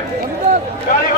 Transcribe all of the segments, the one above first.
गाड़ी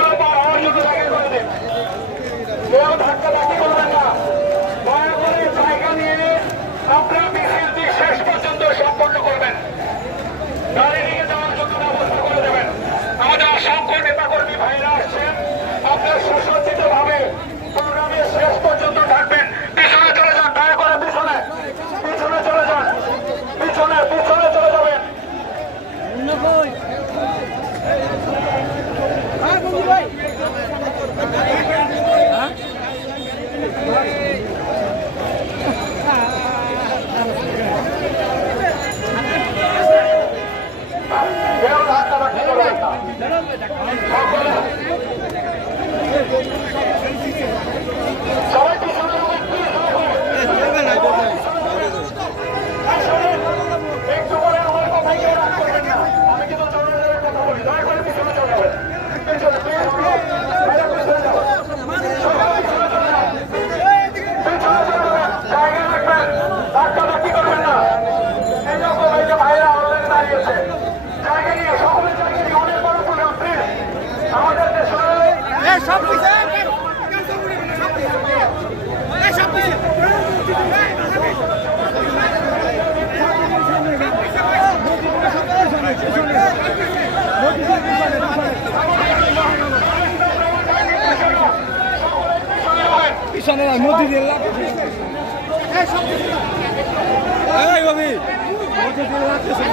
জায়গা নিয়ে সকলের জায়গা পিছনে না দিয়ে লাভ এই ভাবি। মধ্যে দিয়ে লাগতেছে